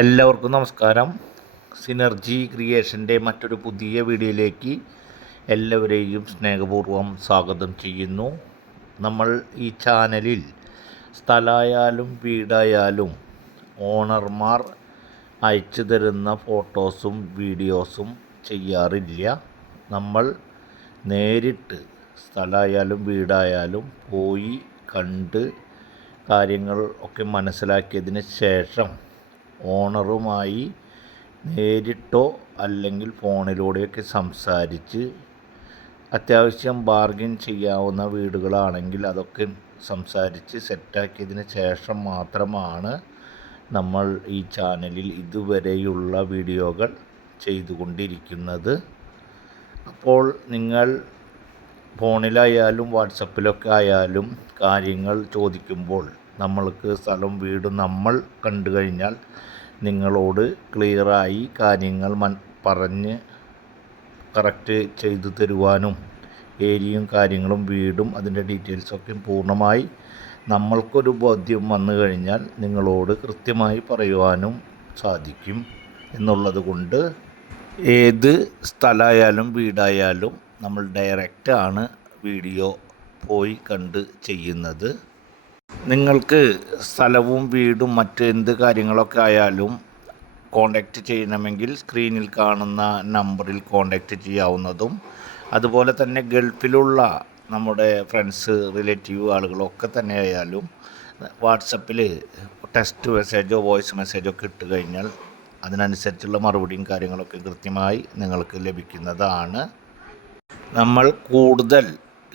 എല്ലാവർക്കും നമസ്കാരം. സിനർജി ക്രിയേഷന്റെ മറ്റൊരു പുതിയ വീഡിയോയിലേക്ക് എല്ലാവരെയും സ്നേഹപൂർവം സ്വാഗതം ചെയ്യുന്നു. നമ്മൾ ഈ ചാനലിൽ സ്ഥലമായാലും വീടായാലും ഓണർമാർ അയച്ചു തരുന്ന ഫോട്ടോസും വീഡിയോസും ചെയ്യാറില്ല. നമ്മൾ നേരിട്ട് സ്ഥലമായാലും വീടായാലും പോയി കണ്ട് കാര്യങ്ങൾ ഒക്കെ മനസ്സിലാക്കിയതിന് ശേഷം ഓണറുമായി നേരിട്ടോ അല്ലെങ്കിൽ ഫോണിലൂടെയൊക്കെ സംസാരിച്ച് അത്യാവശ്യം ബാർഗിൻ ചെയ്യാവുന്ന വീടുകളാണെങ്കിൽ അതൊക്കെ സംസാരിച്ച് സെറ്റാക്കിയതിന് ശേഷം മാത്രമാണ് നമ്മൾ ഈ ചാനലിൽ ഇതുവരെയുള്ള വീഡിയോകൾ ചെയ്തുകൊണ്ടിരിക്കുന്നത്. അപ്പോൾ നിങ്ങൾ ഫോണിലായാലും വാട്സപ്പിലൊക്കെ ആയാലും കാര്യങ്ങൾ ചോദിക്കുമ്പോൾ നമ്മൾക്ക് സ്ഥലം വീടും നമ്മൾ കണ്ടു കഴിഞ്ഞാൽ നിങ്ങളോട് ക്ലിയറായി കാര്യങ്ങൾ മൻ പറഞ്ഞ് കറക്റ്റ് ചെയ്തു തരുവാനും ഏരിയയും കാര്യങ്ങളും വീടും അതിന്റെ ഡീറ്റെയിൽസൊക്കെ പൂർണമായി നമ്മൾക്കൊരു ബോധ്യം വന്നു കഴിഞ്ഞാൽ നിങ്ങളോട് കൃത്യമായി പറയുവാനും സാധിക്കും എന്നുള്ളത് കൊണ്ട് ഏത് സ്ഥലമായാലും വീടായാലും നമ്മൾ ഡയറക്റ്റ് ആണ് വീഡിയോ പോയി കണ്ട് ചെയ്യുന്നത്. നിങ്ങൾക്ക് സ്ഥലവും വീടും മറ്റ് എന്ത് കാര്യങ്ങളൊക്കെ ആയാലും കോണ്ടാക്റ്റ് ചെയ്യണമെങ്കിൽ സ്ക്രീനിൽ കാണുന്ന നമ്പറിൽ കോണ്ടാക്റ്റ് ചെയ്യാവുന്നതും അതുപോലെ തന്നെ ഗൾഫിലുള്ള നമ്മുടെ ഫ്രണ്ട്സ് റിലേറ്റീവ് ആളുകളൊക്കെ തന്നെ ആയാലും വാട്സപ്പിൽ ടെക്സ്റ്റ് മെസ്സേജോ വോയിസ് മെസ്സേജോ ഒക്കെ ഇട്ട് കഴിഞ്ഞാൽ അതിനനുസരിച്ചുള്ള മറുപടിയും കാര്യങ്ങളൊക്കെ കൃത്യമായി നിങ്ങൾക്ക് ലഭിക്കുന്നതാണ്. നമ്മൾ കൂടുതൽ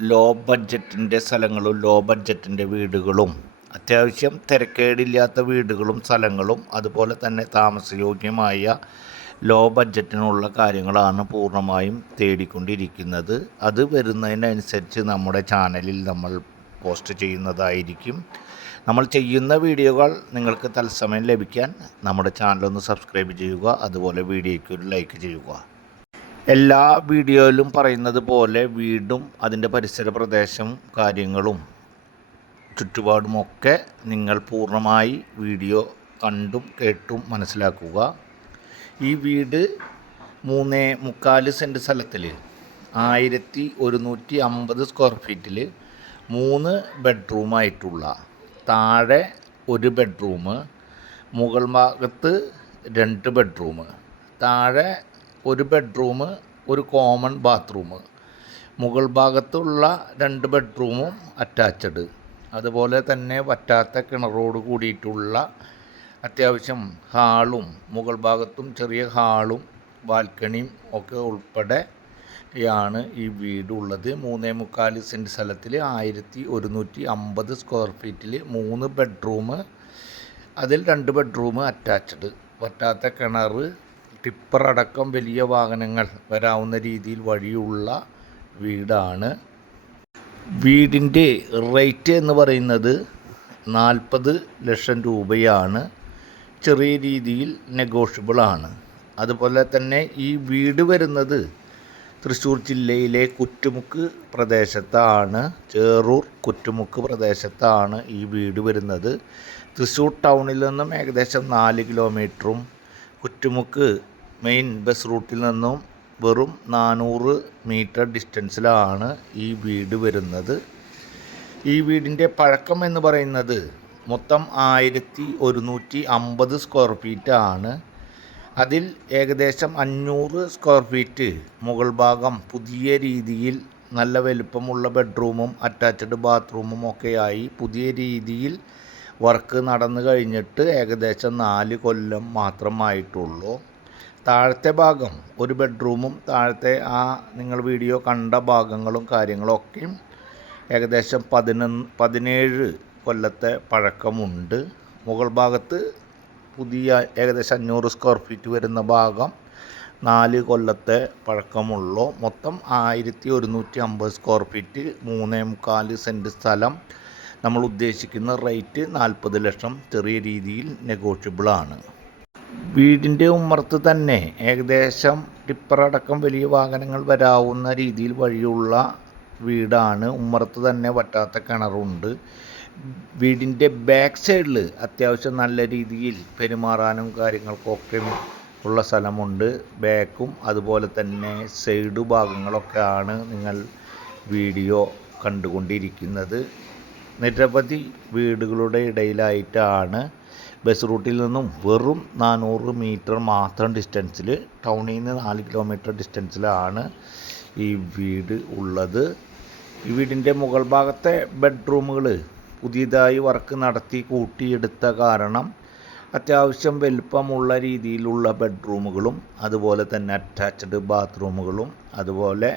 ലോ ബഡ്ജറ്റിന്റെ സ്ഥലങ്ങളും ലോ ബഡ്ജറ്റിന്റെ വീടുകളും അത്യാവശ്യം തിരക്കേടില്ലാത്ത വീടുകളും സ്ഥലങ്ങളും അതുപോലെ തന്നെ താമസയോഗ്യമായ ലോ ബഡ്ജറ്റിനുള്ള കാര്യങ്ങളാണ് പൂർണമായും തേടിക്കൊണ്ടിരിക്കുന്നത്. അത് വരുന്നതിനനുസരിച്ച് നമ്മുടെ ചാനലിൽ നമ്മൾ പോസ്റ്റ് ചെയ്യുന്നതായിരിക്കും. നമ്മൾ ചെയ്യുന്ന വീഡിയോകൾ നിങ്ങൾക്ക് തത്സമയം ലഭിക്കാൻ നമ്മുടെ ചാനലൊന്ന് സബ്സ്ക്രൈബ് ചെയ്യുക അതുപോലെ വീഡിയോയ്ക്ക് ഒരു ലൈക്ക് ചെയ്യുക. എല്ലാ വീഡിയോയിലും പറയുന്നത് പോലെ വീടും അതിന്റെ പരിസര പ്രദേശം കാര്യങ്ങളും ചുറ്റുപാടുമൊക്കെ നിങ്ങൾ പൂർണമായി വീഡിയോ കണ്ടും കേട്ടും മനസ്സിലാക്കുക. ഈ വീട് മൂന്നേ മുക്കാൽ സെന്റ് സ്ഥലത്തിൽ ആയിരത്തി ഒരുന്നൂറ്റി അമ്പത് സ്ക്വയർ ഫീറ്റിൽ മൂന്ന് ബെഡ്റൂമായിട്ടുള്ള. താഴെ ഒരു ബെഡ്റൂം മുകൾ ഭാഗത്ത് രണ്ട് ബെഡ്റൂം താഴെ ഒരു ബെഡ്റൂം ഒരു കോമൺ ബാത്റൂം മുകൾ ഭാഗത്തുള്ള രണ്ട് ബെഡ്റൂമും അറ്റാച്ചഡ് അതുപോലെ തന്നെ വറ്റാത്ത കിണറോട് കൂടിയിട്ടുള്ള അത്യാവശ്യം ഹാളും മുകൾ ഭാഗത്തും ചെറിയ ഹാളും ബാൽക്കണിയും ഒക്കെ ഉൾപ്പെടെ ാണ് ഈ വീടുള്ളത് മൂന്നേ മുക്കാൽ സെന്റ് സ്ഥലത്തിൽ ആയിരത്തി ഒരുന്നൂറ്റി അമ്പത് സ്ക്വയർ ഫീറ്റിൽ മൂന്ന് ബെഡ്റൂം അതിൽ രണ്ട് ബെഡ്റൂം അറ്റാച്ച്ഡ് വറ്റാത്ത കിണർ ടിപ്പർ അടക്കം വലിയ വാഹനങ്ങൾ വരാവുന്ന രീതിയിൽ വഴിയുള്ള വീടാണ്. വീടിന്റെ റേറ്റ് എന്ന് പറയുന്നത് നാൽപ്പത് ലക്ഷം രൂപയാണ്. ചെറിയ രീതിയിൽ നെഗോഷ്യബിളാണ്. അതുപോലെ തന്നെ ഈ വീട് വരുന്നത് തൃശ്ശൂർ ജില്ലയിലെ കുറ്റുമുക്ക് പ്രദേശത്താണ്. ചേറൂർ കുറ്റുമുക്ക് പ്രദേശത്താണ് ഈ വീട് വരുന്നത്. തൃശ്ശൂർ ടൗണിൽ നിന്നും ഏകദേശം നാല് കിലോമീറ്ററും കുറ്റുമുക്ക് മെയിൻ ബസ് റൂട്ടിൽ നിന്നും വെറും നാനൂറ് മീറ്റർ ഡിസ്റ്റൻസിലാണ് ഈ വീട് വരുന്നത്. ഈ വീടിന്റെ പഴക്കം എന്ന് പറയുന്നത് മൊത്തം ആയിരത്തി ഒരുന്നൂറ്റി അമ്പത് സ്ക്വയർ ഫീറ്റ് ആണ്. അതിൽ ഏകദേശം അഞ്ഞൂറ് സ്ക്വയർ ഫീറ്റ് മുകൾ ഭാഗം പുതിയ രീതിയിൽ നല്ല വലുപ്പമുള്ള ബെഡ്റൂമും അറ്റാച്ച്ഡ് ബാത്റൂമും ഒക്കെയായി പുതിയ രീതിയിൽ വർക്ക് നടന്നു കഴിഞ്ഞിട്ട് ഏകദേശം നാല് കൊല്ലം മാത്രമായിട്ടുള്ളൂ. താഴത്തെ ഭാഗം ഒരു ബെഡ്റൂമും താഴത്തെ ആ നിങ്ങൾ വീഡിയോ കണ്ട ഭാഗങ്ങളും കാര്യങ്ങളും ഒക്കെയും ഏകദേശം പതിനൊന്ന് പതിനേഴ് കൊല്ലത്തെ പഴക്കമുണ്ട്. മുകൾ ഭാഗത്ത് പുതിയ ഏകദേശം അഞ്ഞൂറ് സ്ക്വയർ ഫീറ്റ് വരുന്ന ഭാഗം നാല് കൊല്ലത്തെ പഴക്കമുള്ളൂ. മൊത്തം ആയിരത്തി ഒരുന്നൂറ്റി അമ്പത് സ്ക്വയർ ഫീറ്റ് മൂന്നേ മുക്കാൽ സെന്റ് സ്ഥലം. നമ്മൾ ഉദ്ദേശിക്കുന്ന റേറ്റ് നാൽപ്പത് ലക്ഷം ചെറിയ രീതിയിൽ നെഗോഷ്യബിളാണ് വീടിന്റെ ഉമ്മറത്ത് തന്നെ ഏകദേശം ടിപ്പറടക്കം വലിയ വാഹനങ്ങൾ വരാവുന്ന രീതിയിൽ വഴിയുള്ള വീടാണ്. ഉമ്മറത്ത് തന്നെ വറ്റാത്ത കിണറുണ്ട്. വീടിന്റെ ബാക്ക് സൈഡിൽ അത്യാവശ്യം നല്ല രീതിയിൽ പെരുമാറാനും കാര്യങ്ങൾക്കൊക്കെ ഉള്ള സ്ഥലമുണ്ട്. ബാക്കും അതുപോലെ തന്നെ സൈഡ് ഭാഗങ്ങളൊക്കെയാണ് നിങ്ങൾ വീഡിയോ കണ്ടുകൊണ്ടിരിക്കുന്നത്. നിരവധി വീടുകളുടെ ഇടയിലായിട്ടാണ് ബസ് റൂട്ടിൽ നിന്നും വെറും നാനൂറ് മീറ്റർ മാത്രം ഡിസ്റ്റൻസിൽ ടൗണിൽ നിന്ന് നാല് കിലോമീറ്റർ ഡിസ്റ്റൻസിലാണ് ഈ വീട് ഉള്ളത്. ഈ വീടിന്റെ മുകൾ ഭാഗത്തെ ബെഡ്റൂമുകൾ പുതിയതായി വർക്ക് നടത്തി കൂട്ടിയെടുത്ത കാരണം അത്യാവശ്യം വലുപ്പമുള്ള രീതിയിലുള്ള ബെഡ്റൂമുകളും അതുപോലെ തന്നെ അറ്റാച്ച്ഡ് ബാത്റൂമുകളും അതുപോലെ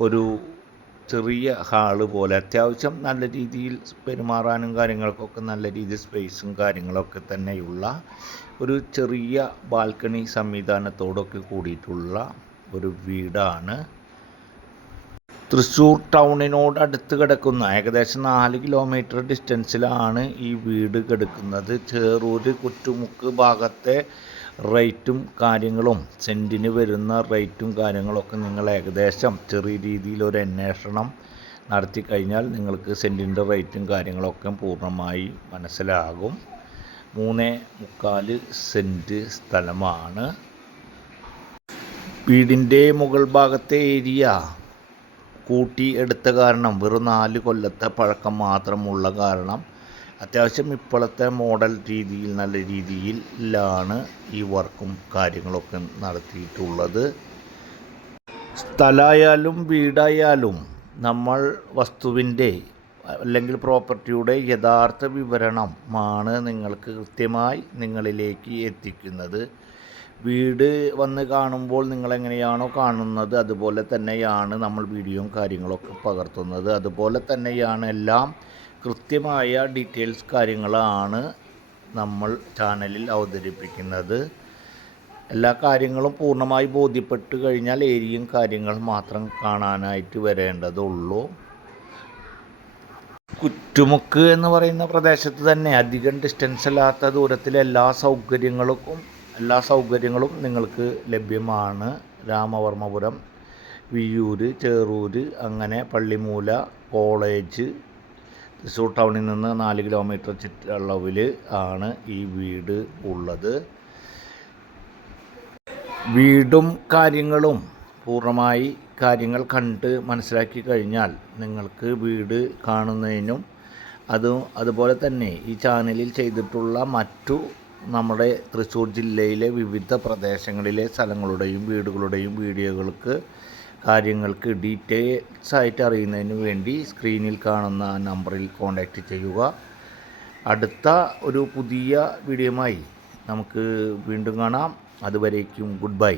ഒരു ചെറിയ ഹാൾ പോലെ അത്യാവശ്യം നല്ല രീതിയിൽ പെരുമാറാനും കാര്യങ്ങൾക്കൊക്കെ നല്ല രീതിയിൽ സ്പേസും കാര്യങ്ങളൊക്കെ തന്നെയുള്ള ഒരു ചെറിയ ബാൽക്കണി സംവിധാനത്തോടൊക്കെ കൂടിയിട്ടുള്ള ഒരു വീടാണ്. തൃശ്ശൂർ ടൗണിനോട് അടുത്ത് കിടക്കുന്ന ഏകദേശം നാല് കിലോമീറ്റർ ഡിസ്റ്റൻസിലാണ് ഈ വീട് കിടക്കുന്നത്. ചേറൂർ കുറ്റുമുക്ക് ഭാഗത്തെ റേറ്റും കാര്യങ്ങളും സെന്റിന് വരുന്ന റേറ്റും കാര്യങ്ങളൊക്കെ നിങ്ങൾ ഏകദേശം ചെറിയ രീതിയിൽ ഒരു അന്വേഷണം നടത്തി കഴിഞ്ഞാൽ നിങ്ങൾക്ക് സെന്റിന്റെ റേറ്റും കാര്യങ്ങളൊക്കെ പൂർണമായി മനസ്സിലാകും. മൂന്ന് മുക്കാൽ സെന്റ് സ്ഥലമാണ്. വീടിന്റെ മുകൾ ഭാഗത്തെ ഏരിയ കൂട്ടി എടുത്ത കാരണം വെറും നാല് കൊല്ലത്തെ പഴക്കം മാത്രമുള്ള കാരണം അത്യാവശ്യം ഇപ്പോഴത്തെ മോഡൽ രീതിയിൽ നല്ല രീതിയിലാണ് ഈ വർക്കും കാര്യങ്ങളൊക്കെ നടത്തിയിട്ടുള്ളത്. സ്ഥലമായാലും വീടായാലും നമ്മൾ വസ്തുവിന്റെ അല്ലെങ്കിൽ പ്രോപ്പർട്ടിയുടെ യഥാർത്ഥ വിവരണമാണ് നിങ്ങൾക്ക് കൃത്യമായി നിങ്ങളിലേക്ക് എത്തിക്കുന്നത്. വീട് വന്ന് കാണുമ്പോൾ നിങ്ങളെങ്ങനെയാണോ കാണുന്നത് അതുപോലെ തന്നെയാണ് നമ്മൾ വീഡിയോയും കാര്യങ്ങളൊക്കെ പകർത്തുന്നത്. അതുപോലെ തന്നെയാണ് എല്ലാം കൃത്യമായ ഡീറ്റെയിൽസ് കാര്യങ്ങളാണ് നമ്മൾ ചാനലിൽ അവതരിപ്പിക്കുന്നത്. എല്ലാ കാര്യങ്ങളും പൂർണമായി ബോധ്യപ്പെട്ട് കഴിഞ്ഞാൽ ഏരിയയും കാര്യങ്ങൾ മാത്രം കാണാനായിട്ട് വരേണ്ടതുള്ളൂ. കുറ്റുമുക്ക് എന്ന് പറയുന്ന പ്രദേശത്ത് തന്നെ അധികം ഡിസ്റ്റൻസ് അല്ലാത്ത ദൂരത്തിൽ എല്ലാ സൗകര്യങ്ങൾക്കും എല്ലാ സൗകര്യങ്ങളും നിങ്ങൾക്ക് ലഭ്യമാണ്. രാമവർമ്മപുരം വിയ്യൂര് ചേറൂര് അങ്ങനെ പള്ളിമൂല കോളേജ് തൃശ്ശൂർ ടൗണിൽ നിന്ന് നാല് കിലോമീറ്റർ ചുറ്റളവിൽ ആണ് ഈ വീട് ഉള്ളത്. വീടും കാര്യങ്ങളും പൂർണമായി കാര്യങ്ങൾ കണ്ട് മനസ്സിലാക്കി കഴിഞ്ഞാൽ നിങ്ങൾക്ക് വീട് കാണുന്നതിനും അതും അതുപോലെ തന്നെ ഈ ചാനലിൽ ചെയ്തിട്ടുള്ള മറ്റു നമ്മുടെ തൃശ്ശൂർ ജില്ലയിലെ വിവിധ പ്രദേശങ്ങളിലെ സ്ഥലങ്ങളുടെയും വീടുകളുടെയും വീഡിയോകൾക്ക് കാര്യങ്ങൾക്ക് ഡീറ്റെയിൽസ് ആയിട്ട് അറിയുന്നതിന് വേണ്ടി സ്ക്രീനിൽ കാണുന്ന നമ്പറിൽ കോൺടാക്റ്റ് ചെയ്യുക. അടുത്ത ഒരു പുതിയ വീഡിയോയുമായി നമുക്ക് വീണ്ടും കാണാം. അതുവരേക്കും ഗുഡ് ബൈ